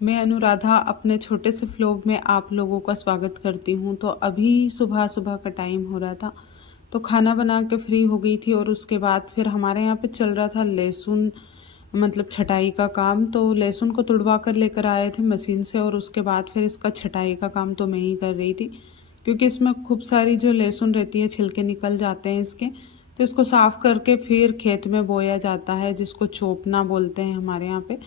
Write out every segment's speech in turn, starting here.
मैं अनुराधा अपने छोटे से व्लॉग में आप लोगों का स्वागत करती हूँ। तो अभी सुबह सुबह का टाइम हो रहा था, तो खाना बना के फ्री हो गई थी और उसके बाद फिर हमारे यहाँ पे चल रहा था लहसुन मतलब छटाई का काम। तो लहसुन को तुड़वा कर लेकर आए थे मशीन से और उसके बाद फिर इसका छटाई का काम तो मैं ही कर रही थी, क्योंकि इसमें खूब सारी जो लहसुन रहती है छिलके निकल जाते हैं इसके। तो इसको साफ़ करके फिर खेत में बोया जाता है, जिसको चोपना बोलते हैं हमारे यहाँ पे।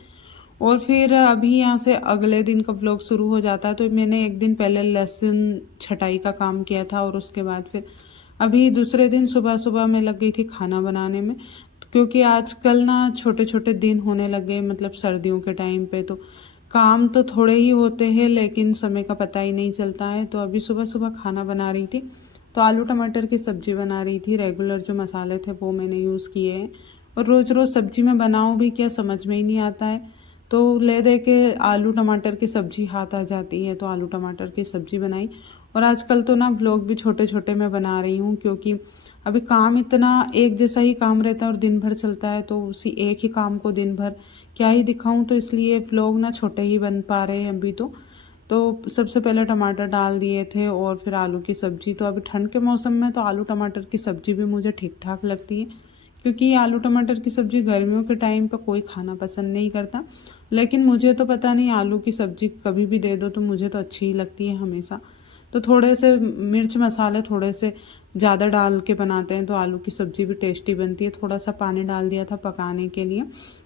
और फिर अभी यहाँ से अगले दिन का व्लॉग शुरू हो जाता है। तो मैंने एक दिन पहले लहसुन छटाई का काम किया था और उसके बाद फिर अभी दूसरे दिन सुबह सुबह मैं लग गई थी खाना बनाने में, क्योंकि आजकल ना छोटे छोटे दिन होने लग गए, मतलब सर्दियों के टाइम पे तो काम तो थोड़े ही होते हैं लेकिन समय का पता ही नहीं चलता है। तो अभी सुबह सुबह खाना बना रही थी, तो आलू टमाटर की सब्ज़ी बना रही थी। रेगुलर जो मसाले थे वो मैंने यूज़ किए हैं, और रोज़ रोज़ सब्ज़ी में बनाऊँ भी क्या समझ में ही नहीं आता है। तो ले दे के आलू टमाटर की सब्ज़ी हाथ आ जाती है, तो आलू टमाटर की सब्ज़ी बनाई। और आजकल तो ना व्लॉग भी छोटे छोटे मैं बना रही हूँ, क्योंकि अभी काम इतना एक जैसा ही काम रहता है और दिन भर चलता है, तो उसी एक ही काम को दिन भर क्या ही दिखाऊं। तो इसलिए व्लॉग ना छोटे ही बन पा रहे हैं अभी तो सबसे पहले टमाटर डाल दिए थे और फिर आलू की सब्ज़ी। तो अभी ठंड के मौसम में तो आलू टमाटर की सब्ज़ी भी मुझे ठीक ठाक लगती है, क्योंकि आलू टमाटर की सब्ज़ी गर्मियों के टाइम पर कोई खाना पसंद नहीं करता, लेकिन मुझे तो पता नहीं, आलू की सब्ज़ी कभी भी दे दो तो मुझे तो अच्छी ही लगती है हमेशा। तो थोड़े से मिर्च मसाले थोड़े से ज़्यादा डाल के बनाते हैं तो आलू की सब्ज़ी भी टेस्टी बनती है। थोड़ा सा पानी डाल दिया था पकाने के लिए।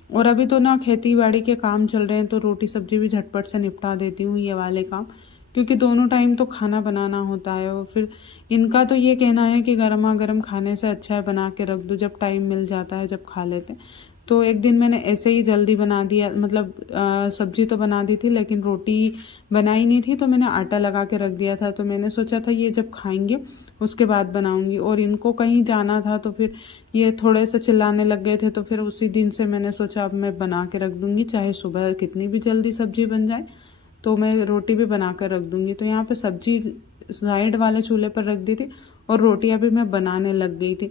और अभी तो ना खेती बाड़ी के काम चल रहे हैं, तो रोटी सब्ज़ी भी झटपट से निपटा देती हूँ ये वाले काम, क्योंकि दोनों टाइम तो खाना बनाना होता है। और फिर इनका तो ये कहना है कि गर्मा गर्म खाने से अच्छा है बना के रख दो, जब टाइम मिल जाता है जब खा लेते हैं। तो एक दिन मैंने ऐसे ही जल्दी बना दिया, मतलब सब्जी तो बना दी थी लेकिन रोटी बनाई नहीं थी, तो मैंने आटा लगा के रख दिया था। तो मैंने सोचा था ये जब खाएंगे उसके बाद बनाऊंगी, और इनको कहीं जाना था तो फिर ये थोड़े से चिल्लाने लग गए थे। तो फिर उसी दिन से मैंने सोचा अब मैं बना के रख दूंगी, चाहे सुबह कितनी भी जल्दी सब्जी बन जाए, तो मैं रोटी भी बना कर रख दूंगी। तो यहाँ पे सब्जी साइड वाले चूल्हे पर रख दी थी और रोटियां भी मैं बनाने लग गई थी,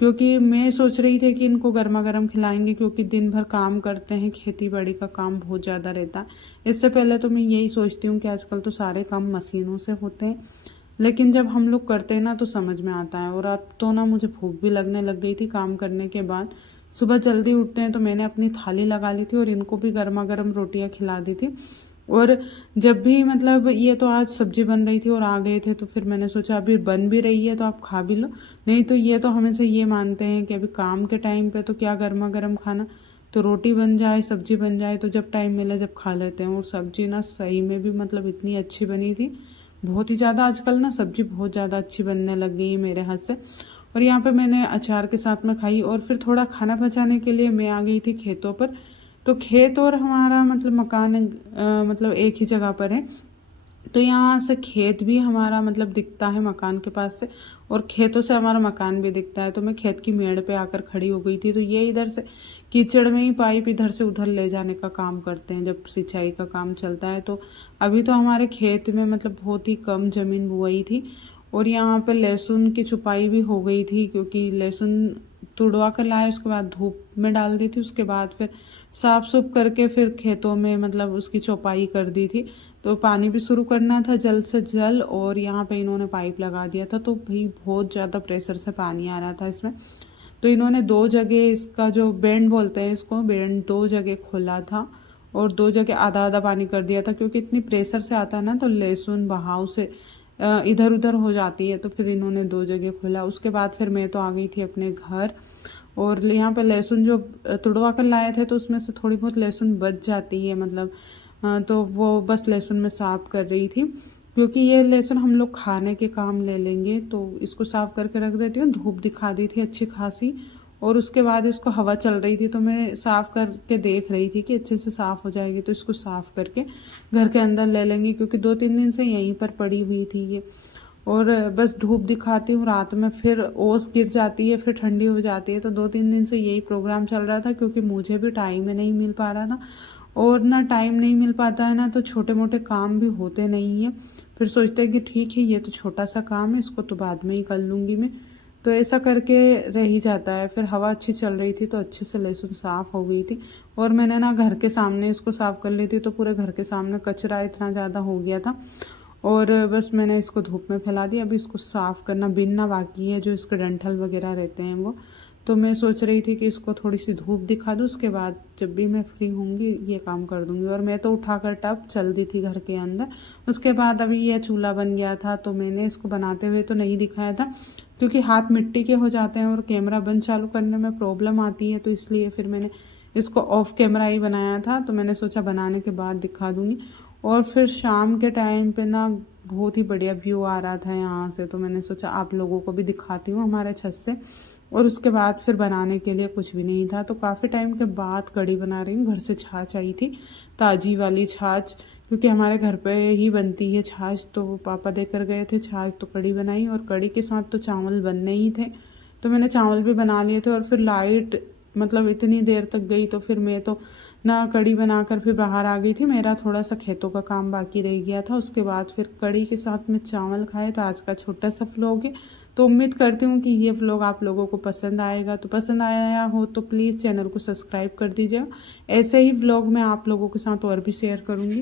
क्योंकि मैं सोच रही थी कि इनको गर्मा गर्म खिलाएंगे, क्योंकि दिन भर काम करते हैं, खेती बाड़ी का काम बहुत ज़्यादा रहता है। इससे पहले तो मैं यही सोचती हूँ कि आजकल तो सारे काम मशीनों से होते हैं, लेकिन जब हम लोग करते हैं ना तो समझ में आता है। और अब तो ना मुझे भूख भी लगने लग गई थी काम करने के बाद। सुबह जल्दी उठते हैं तो मैंने अपनी थाली लगा ली थी और इनको भी गर्मा गर्म रोटियां खिला दी थी। और जब भी मतलब ये तो आज सब्जी बन रही थी और आ गए थे, तो फिर मैंने सोचा अभी बन भी रही है तो आप खा भी लो। नहीं तो ये तो हमेशा ये मानते हैं कि अभी काम के टाइम पे तो क्या गर्मा गर्म खाना, तो रोटी बन जाए सब्जी बन जाए तो जब टाइम मिले जब खा लेते हैं। और सब्जी ना सही में भी मतलब इतनी अच्छी बनी थी, बहुत ही ज़्यादा। आजकल ना सब्जी बहुत ज़्यादा अच्छी बनने लग गई है मेरे हाथ से। और यहाँ पे मैंने अचार के साथ में खाई, और फिर थोड़ा खाना बचाने के लिए मैं आ गई थी खेतों पर। तो खेत और हमारा मतलब मकान मतलब एक ही जगह पर है, तो यहाँ से खेत भी हमारा मतलब दिखता है मकान के पास से, और खेतों से हमारा मकान भी दिखता है। तो मैं खेत की मेड़ पे आकर खड़ी हो गई थी। तो ये इधर से कीचड़ में ही पाइप इधर से उधर ले जाने का काम करते हैं जब सिंचाई का काम चलता है। तो अभी तो हमारे खेत में मतलब बहुत ही कम ज़मीन बुआई थी, और यहाँ पे लहसुन की छुपाई भी हो गई थी, क्योंकि लहसुन तुड़वा कर लाए, उसके बाद धूप में डाल दी थी, उसके बाद फिर साफ सुफ करके फिर खेतों में मतलब उसकी चौपाई कर दी थी। तो पानी भी शुरू करना था जल्द से जल्द, और यहाँ पे इन्होंने पाइप लगा दिया था, तो भाई बहुत ज़्यादा प्रेशर से पानी आ रहा था इसमें। तो इन्होंने दो जगह इसका जो बेंड बोलते हैं इसको, बेंड दो जगह खोला था और दो जगह आधा आधा पानी कर दिया था, क्योंकि इतनी प्रेशर से आता है ना तो लहसुन बहाव से इधर उधर हो जाती है। तो फिर इन्होंने दो जगह खोला। उसके बाद फिर मैं तो आ गई थी अपने घर, और यहाँ पे लहसुन जो तुड़वा कर लाए थे तो उसमें से थोड़ी बहुत लहसुन बच जाती है, मतलब तो वो बस लहसुन में साफ़ कर रही थी, क्योंकि ये लहसुन हम लोग खाने के काम ले लेंगे। तो इसको साफ़ करके रख देती हूँ। धूप दिखा दी थी अच्छी खासी, और उसके बाद इसको हवा चल रही थी तो मैं साफ़ करके देख रही थी कि अच्छे से साफ़ हो जाएगी। तो इसको साफ़ करके घर के अंदर ले लेंगे, क्योंकि 2-3 दिन से यहीं पर पड़ी हुई थी ये। और बस धूप दिखाती हूँ, रात में फिर ओस गिर जाती है, फिर ठंडी हो जाती है। तो 2-3 दिन से यही प्रोग्राम चल रहा था, क्योंकि मुझे भी टाइम नहीं मिल पा रहा था, और ना टाइम नहीं मिल पाता है ना तो छोटे मोटे काम भी होते नहीं हैं। फिर सोचते हैं कि ठीक है ये तो छोटा सा काम है, इसको तो बाद में ही कर लूँगी मैं। तो ऐसा करके रह ही जाता है। फिर हवा अच्छी चल रही थी तो अच्छे से लहसुन साफ़ हो गई थी। और मैंने ना घर के सामने इसको साफ़ कर ली थी, तो पूरे घर के सामने कचरा इतना ज़्यादा हो गया था और बस मैंने इसको धूप में फैला दिया। अभी इसको साफ़ करना बिनना बाकी है, जो इसके डंठल वगैरह रहते हैं वो। तो मैं सोच रही थी कि इसको थोड़ी सी धूप दिखा दूँ, उसके बाद जब भी मैं फ्री होंगी ये काम कर दूँगी। और मैं तो उठाकर टब चल दी थी घर के अंदर। उसके बाद अभी यह चूल्हा बन गया था, तो मैंने इसको बनाते हुए तो नहीं दिखाया था क्योंकि हाथ मिट्टी के हो जाते हैं और कैमरा बंद चालू करने में प्रॉब्लम आती है, तो इसलिए फिर मैंने इसको ऑफ कैमरा ही बनाया था। तो मैंने सोचा बनाने के बाद दिखा दूँगी। और फिर शाम के टाइम पे ना बहुत ही बढ़िया व्यू आ रहा था यहाँ से, तो मैंने सोचा आप लोगों को भी दिखाती हूँ हमारे छत से। और उसके बाद फिर बनाने के लिए कुछ भी नहीं था, तो काफ़ी टाइम के बाद कढ़ी बना रही हूँ। घर से छाछ आई थी, ताज़ी वाली छाछ, क्योंकि हमारे घर पे ही बनती है छाछ, तो पापा देकर गए थे छाछ, तो कढ़ी बनाई। और कढ़ी के साथ तो चावल बनने ही थे, तो मैंने चावल भी बना लिए थे। और फिर लाइट मतलब इतनी देर तक गई, तो फिर मैं तो ना कढ़ी बनाकर फिर बाहर आ गई थी। मेरा थोड़ा सा खेतों का काम बाकी रह गया था। उसके बाद फिर कढ़ी के साथ में चावल खाए। तो आज का छोटा सा व्लॉग है, तो उम्मीद करती हूँ कि ये व्लॉग आप लोगों को पसंद आएगा। तो पसंद आया हो तो प्लीज़ चैनल को सब्सक्राइब कर दीजिएगा। ऐसे ही व्लॉग मैं आप लोगों के साथ और भी शेयर करूँगी।